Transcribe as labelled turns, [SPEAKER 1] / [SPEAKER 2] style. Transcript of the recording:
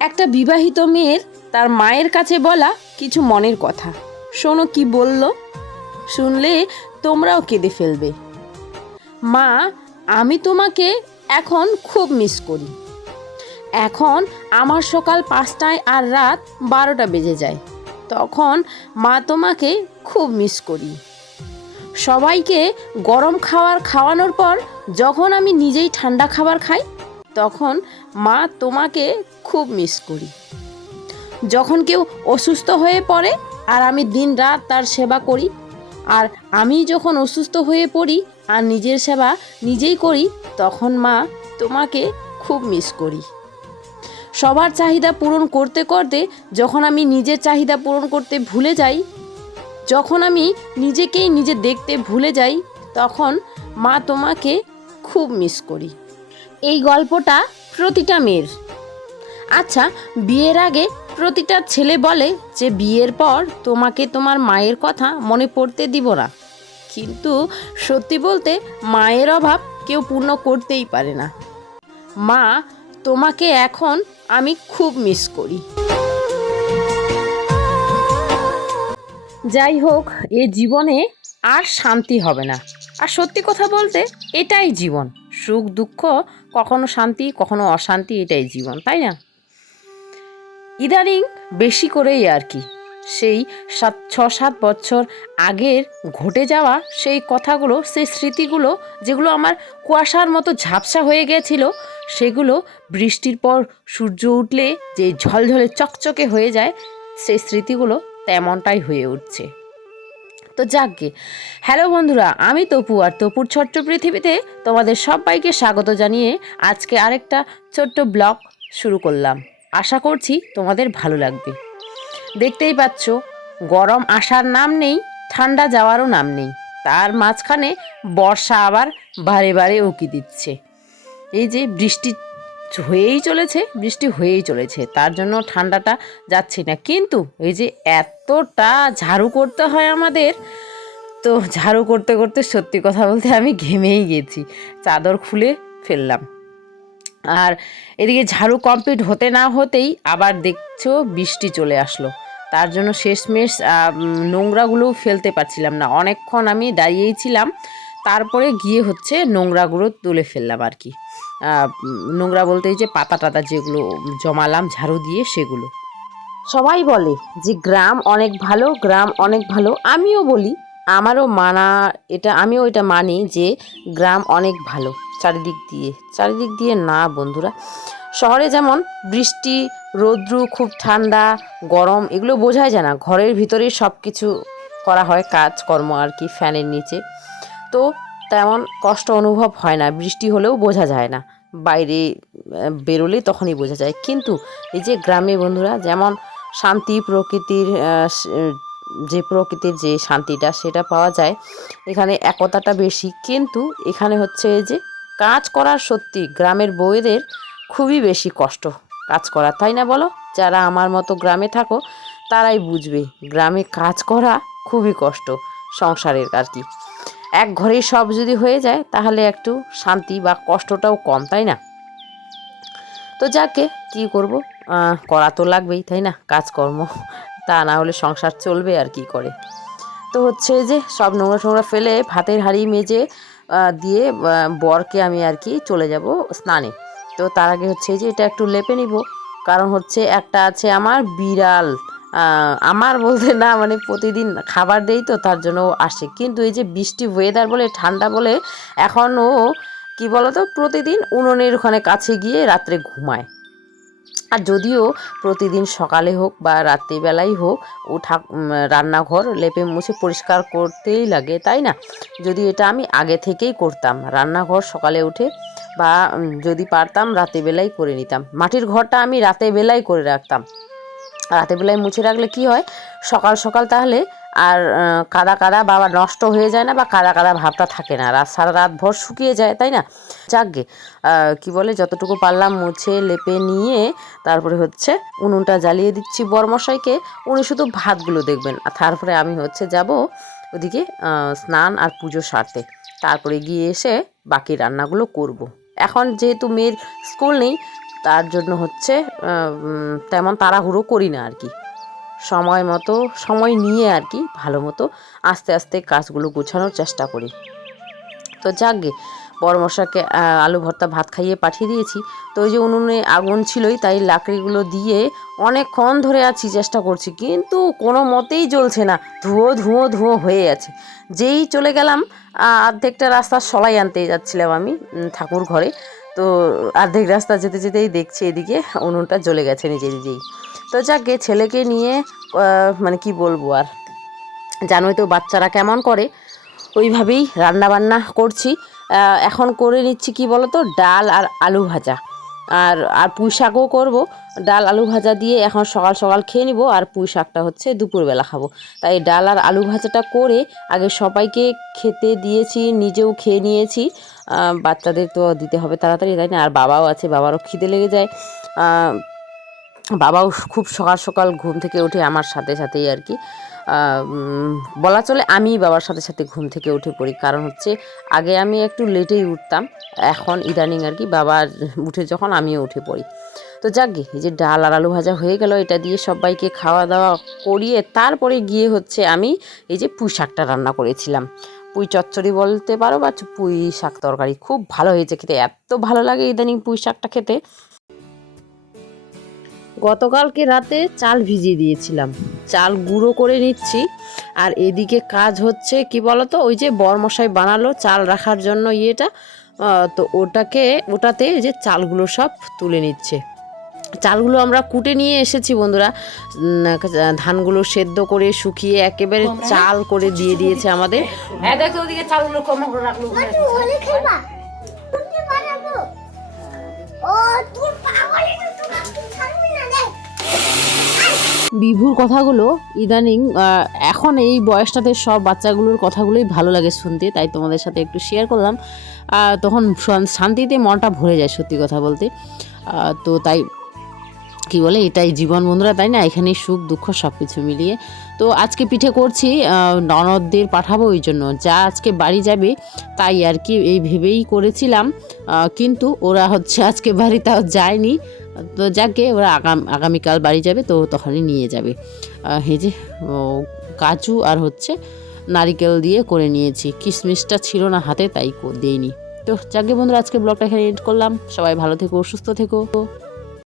[SPEAKER 1] একটা বিবাহিত মেয়ের তার মায়ের কাছে বলা কিছু মনের কথা। শোনো কি বলল? শুনলে তোমরাও কেঁদে ফেলবে। মা, আমি তোমাকে এখন খুব মিস করি। এখন আমার সকাল পাঁচটায় আর রাত বারোটা বেজে যায়। তখন মা তোমাকে খুব মিস করি। সবাইকে গরম খাবার খাওয়ানোর পর যখন আমি নিজেই ঠান্ডা খাবার খাই তখন মা তোমাকে খুব মিস করি। যখন কেউ অসুস্থ হয়ে পড়ে আর আমি দিন রাত তার সেবা করি, আর আমি যখন অসুস্থ হয়ে পড়ি আর নিজের সেবা নিজেই করি, তখন মা তোমাকে খুব মিস করি। সবার চাহিদা পূরণ করতে করতে যখন আমি নিজের চাহিদা পূরণ করতে ভুলে যাই, যখন আমি নিজেকেই নিজে দেখতে ভুলে যাই, তখন মা তোমাকে খুব মিস করি। এই গল্পটা প্রতিটা মেয়ের। আচ্ছা বিয়ের আগে প্রতিটা ছেলে বলে যে বিয়ের পর তোমাকে তোমার মায়ের কথা মনে পড়তে দিব না। কিন্তু সত্যি বলতে মায়ের অভাব কেউ পূর্ণ করতেই পারে না। মা, তোমাকে এখন আমি খুব মিস করি। যাই হোক, এ জীবনে আর শান্তি হবে না। আর সত্যি কথা বলতে এটাই জীবন। সুখ দুঃখ কখনো শান্তি, কখনো অশান্তি, এটাই জীবন, তাই না? ইদানিং বেশি করেই আর কি, সেই সাত ছ সাত বছর আগের ঘটে যাওয়া সেই কথাগুলো, সেই স্মৃতিগুলো, যেগুলো আমার কুয়াশার মতো ঝাপসা হয়ে গেছিল, সেগুলো বৃষ্টির পর সূর্য উঠলে যে ঝলঝলে চকচকে হয়ে যায়, সেই স্মৃতিগুলো তেমনটাই হয়ে উঠছে। তো যাকগে। হ্যালো বন্ধুরা, আমি তপু আর তপুর ছোট্ট পৃথিবীতে তোমাদের সবাইকে স্বাগত জানিয়ে আজকে আরেকটা ছোট্ট ব্লগ শুরু করলাম। আশা করছি তোমাদের ভালো লাগবে। দেখতেই পাচ্ছ, গরম আসার নাম নেই, ঠান্ডা যাওয়ারও নাম নেই। তার মাঝখানে বর্ষা আবার বারে বারে উঁকি দিচ্ছে। এই যে বৃষ্টি হয়েই চলেছে, বৃষ্টি হয়েই চলেছে, তার জন্য ঠান্ডাটা যাচ্ছে না। কিন্তু এই যে এতটা ঝাড়ু করতে হয় আমাদের, তো ঝাড়ু করতে করতে সত্যি কথা বলতে আমি ঘেমেই গেছি, চাদর খুলে ফেললাম। আর এদিকে ঝাড়ু কমপ্লিট হতে না হতেই আবার দেখছ বৃষ্টি চলে আসলো। তার জন্য শেষমেশ নোংরাগুলোও ফেলতে পারছিলাম না। অনেকক্ষণ আমি দাঁড়িয়েই ছিলাম তারপরে গিয়ে হচ্ছে নোংরাগুলো তুলে ফেললাম আর কি। নোংরা বলতে যে পাতা টাতা যেগুলো জমালাম, ঝাড়ু দিয়ে সেগুলো। সবাই বলে যে গ্রাম অনেক ভালো, গ্রাম অনেক ভালো। আমিও বলি, আমারও মানা এটা, আমিও এটা মানি যে গ্রাম অনেক ভালো চারিদিক দিয়ে। চারিদিক দিয়ে না বন্ধুরা। শহরে যেমন বৃষ্টি, রৌদ্রু, খুব ঠান্ডা, গরম, এগুলো বোঝাই যায় না। ঘরের ভিতরেই সব কিছু করা হয়, কাজকর্ম আর কি, ফ্যানের নিচে। তো তেমন কষ্ট অনুভব হয় না বৃষ্টি হলেও বোঝা যায় না। বাইরে আহ, বেরোলে তখনই বোঝা যায়। কিন্তু এই যে গ্রামে বন্ধুরা যেমন শান্তি প্রকৃতির যে প্রকৃতির যে শান্তিটা সেটা পাওয়া যায়। এখানে একতাটা বেশি। কিন্তু এখানে হচ্ছে এই যে কাজ করার সত্যি গ্রামের বউয়েদের খুবই বেশি কষ্ট কাজ করা। তাই না বলো? যারা আমার মতো গ্রামে থাকো তারাই বুঝবে। গ্রামে কাজ করা খুবই কষ্ট সংসারের আর কি। এক ঘরেই সব যদি হয়ে যায়, তাহলে একটু শান্তি বা কষ্টটাও কম, তাই না? তো যাকে, কি করব? করা তো লাগবেই, তাই না? কাজকর্ম, তা না হলে সংসার চলবে আর কি করে? তো হচ্ছে যে, সব নোংরা টোংরা ফেলে ভাতের হাঁড়ি মেজে দিয়ে বরকে আমি আর কি চলে যাব স্নানে। তো তার আগে হচ্ছে যে, এটা একটু লেপে নিব। কারণ হচ্ছে একটা আছে আমার বিড়াল। আমার বলতে না মানে প্রতিদিন খাবার দেই তো, তার জন্য আসে। কিন্তু এই যে বৃষ্টি ওয়েদার বলে, ঠান্ডা বলে, এখন ও, কি বলতো, প্রতিদিন উনুনের ওখানে কাছে গিয়ে রাত্রে ঘুমায়। আর যদিও প্রতিদিন সকালে হোক বা রাত্রিবেলাই হোক, ও ঠাক রান্নাঘর লেপে মুছে পরিষ্কার করতেই লাগে, তাই না? যদি এটা আমি আগে থেকেই করতাম, রান্নাঘর সকালে উঠে বা যদি পারতাম রাতেবেলাই করে নিতাম। মাটির ঘরটা আমি রাতে বেলাই করে রাখতাম। রাতের বেলায় মুছে রাখলে কি হয়? সকাল সকাল তাহলে আর কাদা কাদা বাবা নষ্ট হয়ে যায় না বা কাদা কাদা ভাবটা থাকে না। রাত, সারা রাত ভর শুকিয়ে যায়, তাই না? যাকগে। কি বলে? যতটুকু পারলাম মুছে, লেপে, নিয়ে তারপরে হচ্ছে উনুনটা জ্বালিয়ে দিচ্ছি বরমশাইকে। উনি শুধু ভাতগুলো দেখবেন। আর তারপরে আমি হচ্ছে যাব ওদিকে স্নান আর পুজো সারতে। তারপরে গিয়ে এসে বাকি রান্নাগুলো করব। এখন যেহেতু মেয়ের স্কুল নেই তার জন্য হচ্ছে তেমন তাড়াহুড়ো করি না আর কি সময় মতো, সময় নিয়ে আর কি ভালো মতো আস্তে আস্তে কাজগুলো গোছানোর চেষ্টা করি। তো যাকগে বড় মশাকে আলু ভর্তা ভাত খাইয়ে পাঠিয়ে দিয়েছি। তো ওই যে উনুনে আগুন ছিলই, তাই লাকড়িগুলো দিয়ে অনেকক্ষণ ধরে আছি, চেষ্টা করছি, কিন্তু কোনো মতেই জ্বলছে না। ধুয়ো ধুয়ো ধুয়ো হয়ে আছে যেই চলে গেলাম অর্ধেকটা রাস্তা সলাই আনতে যাচ্ছিলাম আমি ঠাকুর ঘরে। তো অর্ধেক রাস্তা যেতে যেতেই দেখছি এদিকে উনুনটা জ্বলে গেছে নিজে নিজেই। তো যাকে ছেলেকে নিয়ে মানে কি বলব আর? জানোই তো বাচ্চারা কেমন করে। ওইভাবেই রান্নাবান্না করছি। এখন করে নিচ্ছি কি তো ডাল আর আলু ভাজা। আর আর পুঁই শাকও করব। ডাল আলু ভাজা দিয়ে এখন সকাল সকাল খেয়ে নিব আর পুঁই শাকটা হচ্ছে দুপুরবেলা খাব। তাই ডাল আর আলু ভাজাটা করে আগে সবাইকে খেতে দিয়েছি, নিজেও খেয়ে নিয়েছি। বাচ্চাদের তো দিতে হবে তাড়াতাড়ি, তাই না? আর বাবাও আছে, বাবারও খিদে লেগে যায়। বাবাও খুব সকাল সকাল ঘুম থেকে উঠে আমার সাথে সাথেই আর কি। বলা চলে আমি বাবার সাথে সাথে ঘুম থেকে উঠে পড়ি। কারণ হচ্ছে আগে আমি একটু লেটেই উঠতাম, এখন ইদানিং আর কি বাবার উঠে যখন আমিও উঠে পড়ি। তো যাক গে এই যে ডাল আর আলু ভাজা হয়ে গেল, এটা দিয়ে সবাইকে খাওয়া দাওয়া করিয়ে তারপরে গিয়ে হচ্ছে আমি এই যে পুঁই শাকটা রান্না করেছিলাম। পুঁই চচ্চড়ি বলতে পারো বা পুঁই শাক তরকারি, খুব ভালো হয়েছে খেতে, এত ভালো লাগে ইদানিং পুঁই শাকটা খেতে। গতকালকে রাতে চাল ভিজিয়ে দিয়েছিলাম, চাল গুঁড়ো করে নিচ্ছি, আর এদিকে কাজ হচ্ছে কি বলতো, ওই যে বরমশাই বানালো চাল রাখার জন্য ইয়েটা তো ওটাকে, ওটাতে যে চালগুলো সব তুলে নিচ্ছে। চালগুলো আমরা কুটে নিয়ে এসেছি বন্ধুরা। ধানগুলো সেদ্ধ করে শুকিয়ে একেবারে চাল করে দিয়ে দিয়েছে আমাদের দেখো ওদিকে চালগুলো কম রাখল বিভুর কথাগুলো ইদানিং এখন এই বয়সটাতে সব বাচ্চাগুলোর কথাগুলোই ভালো লাগে শুনতে তাই তোমাদের সাথে একটু শেয়ার করলাম তখন শান্তিতে মনটা ভরে যায় সত্যি কথা বলতে তো তাই কি বলে, এটাই জীবন বন্ধুরা, তাই না? এখানে সুখ, দুঃখ সব কিছু মিলিয়ে। তো আজকে পিঠে করছি ননদদের পাঠাবো ওই জন্য। যা আজকে বাড়ি যাবে, তাই আর কি এই ভেবেই করেছিলাম। কিন্তু ওরা হচ্ছে আজকে বাড়ি তাও যায়নি। তো যাকে, ওরা আগাম, আগামীকাল বাড়ি যাবে, তো তখনই নিয়ে যাবে। এই যে কাজু আর হচ্ছে নারিকেল দিয়ে করে নিয়েছি। কিশমিশটা ছিল না হাতে, তাই দেইনি। তো যাকে বন্ধুরা, আজকে ব্লগটা এখানে এড করলাম। সবাই ভালো থেকো, সুস্থ থেকো।